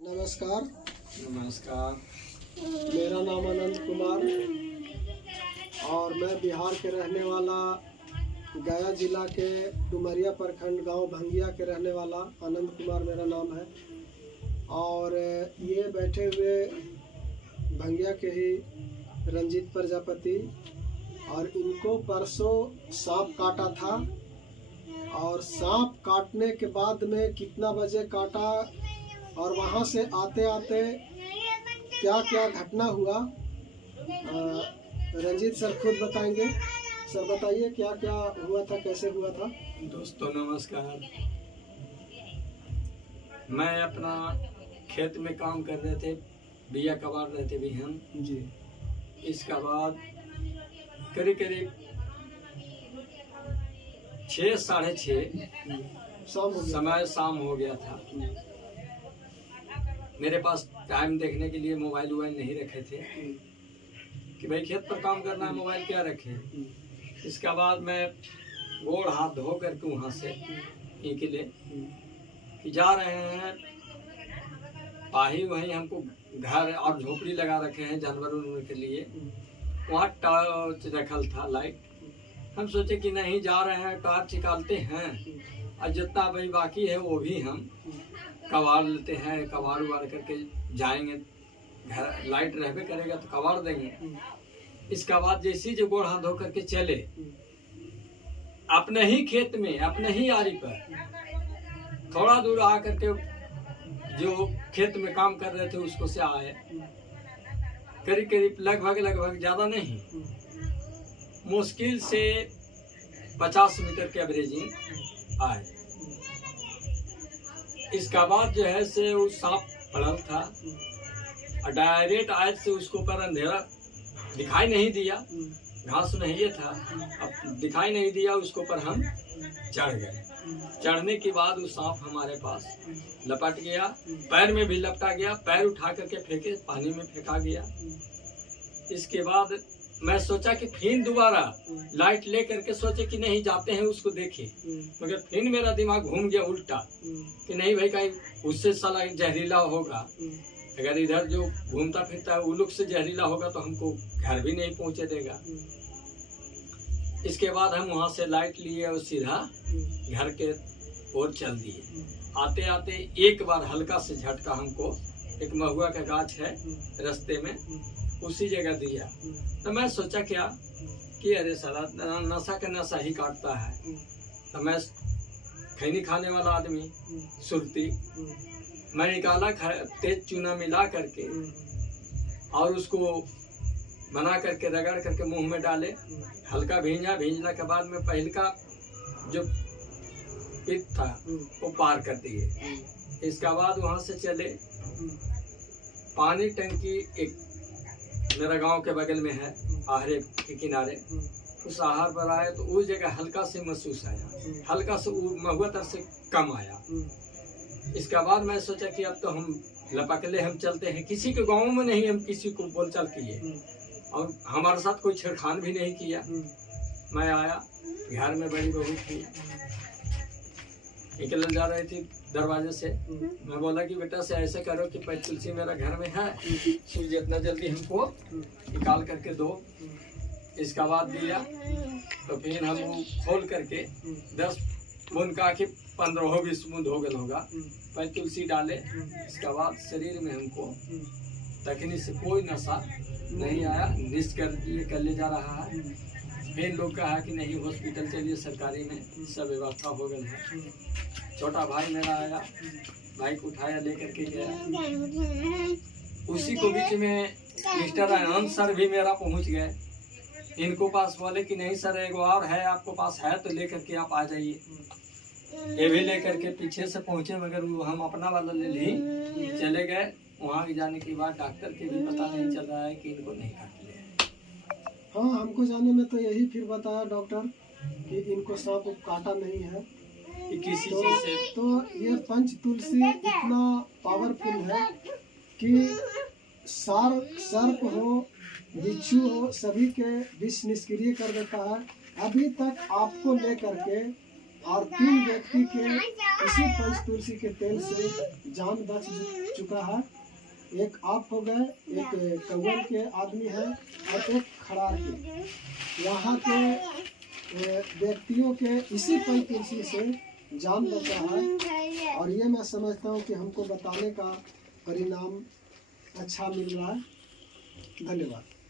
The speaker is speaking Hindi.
नमस्कार। नमस्कार। मेरा नाम आनंद कुमार और मैं बिहार के रहने वाला, गया जिला के डुमरिया प्रखंड गांव भंगिया के रहने वाला आनंद कुमार मेरा नाम है। और ये बैठे हुए भंगिया के ही रंजीत प्रजापति, और इनको परसों सांप काटा था। और सांप काटने के बाद में कितना बजे काटा और वहाँ से आते आते क्या क्या घटना हुआ, रंजीत सर खुद बताएंगे। सर बताइए क्या क्या हुआ था, कैसे हुआ था। दोस्तों नमस्कार। मैं अपना खेत में काम कर रहे थे, बिया कबाड़ रहे थे भी हम जी। इसका बाद करीब करीब 6 साढ़े 6 समय शाम हो गया था। मेरे पास टाइम देखने के लिए मोबाइल वोबाइल नहीं रखे थे कि भाई खेत पर काम करना है, मोबाइल क्या रखे। इसका बाद मैं गोड़ हाथ धो करके वहाँ से निकले कि जा रहे हैं पाही, वहीं हमको घर और झोपड़ी लगा रखे हैं जानवरों के लिए। वहाँ टॉर्च रखल था, लाइट। हम सोचे कि नहीं जा रहे हैं टॉर्च निकालते हैं और जितना भाई बाकी है वो भी हम कबाड़ लेते हैं, कबाड़ उबाड़ करके जाएंगे। घर लाइट रहबे करेगा तो कबाड़ देंगे। इसका बाद जैसे जो गोड़ हाथ धो करके चले अपने ही खेत में, अपने ही आरी पर थोड़ा दूर आ करके जो खेत में काम कर रहे थे उसको से आए, करीब करीब लगभग ज्यादा नहीं, मुश्किल से 50 मीटर के एवरेजिंग आए। इसका बाद जो है से वो सांप पड़ल था और डायरेक्ट आज से उसको ऊपर अंधेरा दिखाई नहीं दिया, घास नहीं था, अब दिखाई नहीं दिया, उसको पर हम चढ़ गए। चढ़ने के बाद वो सांप हमारे पास लपट गया, पैर में भी लपटा गया, पैर उठा करके फेंके, पानी में फेंका गया। इसके बाद मैं सोचा कि फिर दोबारा लाइट ले करके सोचे कि नहीं जाते हैं उसको देखे, मगर फिर मेरा दिमाग घूम गया उल्टा कि नहीं भाई कहीं उससे साला जहरीला होगा। अगर इधर जो घूमता फिरता है उलूक से जहरीला होगा तो हमको घर भी नहीं पहुंचे देगा। इसके बाद हम वहां से लाइट लिए और सीधा घर के ओर चल दिए। आते आते एक बार हल्का से झटका हमको, एक महुआ का गाछ है रास्ते में, उसी जगह दिया। तो मैं सोचा क्या कि अरे साला नशा का नशा ही काटता है। तो मैं खैनी खाने वाला आदमी सुरती, मैं निकाला तेज चूना मिला करके और उसको बना करके रगड़ करके मुंह में डाले, हल्का भींजने के बाद में पहले का जो पित्त था वो पार कर दिए। इसका बाद वहां से चले, पानी टंकी एक मेरा गांव के बगल में है, आहरे के किनारे, उस आहर पर आए तो उस जगह हल्का से महसूस आया, हल्का से महुआ तर से कम आया। इसका बाद मैं सोचा कि अब तो हम लपकले हम चलते हैं, किसी के गांव में नहीं हम किसी को बोलचाल किए और हमारे साथ कोई छेड़खान भी नहीं किया। मैं आया, घर में बड़ी बहू थी, निकल जा रही थी दरवाजे से। मैं बोला कि बेटा से ऐसे करो कि पैर तुलसी मेरा घर में है, जितना जल्दी हमको निकाल करके दो। इसका बाद दिया तो फिर हम वो खोल करके 10 बूंद का कि 15-20 बूंद हो गया होगा, पैर तुलसी डाले। इसका बाद शरीर में हमको तकनी से कोई नशा नहीं आया, निष्क्रिय कर ले जा रहा है। फिर लोग कहा कि नहीं हॉस्पिटल चलिए, सरकारी में सब व्यवस्था हो गई है। छोटा भाई मेरा आया, बाइक उठाया लेकर के गया। उसी को बीच में मिस्टर आनंद सर भी मेरा पहुंच गए। इनको पास बोले कि नहीं सर एक और है आपको पास है तो लेकर के आप आ जाइए। ये भी लेकर के पीछे से पहुंचे, मगर वो हम अपना वाला ले ही चले गए। वहाँ जाने के बाद डॉक्टर के भी पता नहीं चल रहा है कि इनको नहीं काट लिया। हाँ, हमको जाने में तो यही फिर बताया डॉक्टर कि इनको सांप काटा नहीं है किसी चीज से। तो ये पंच तुलसी इतना पावरफुल है कि सर्प हो, बिच्छू हो, सभी के विष निष्क्रिय कर देता है। अभी तक आपको लेकर के और 3 व्यक्ति के इसी पंच तुलसी के तेल से जान बच चुका है। एक आप हो गए, एक कौवन के आदमी है और एक खरार के। यहाँ के व्यक्तियों के इसी पंच तुलसी से जान बचा है और ये मैं समझता हूँ कि हमको बताने का परिणाम अच्छा मिल रहा है। धन्यवाद।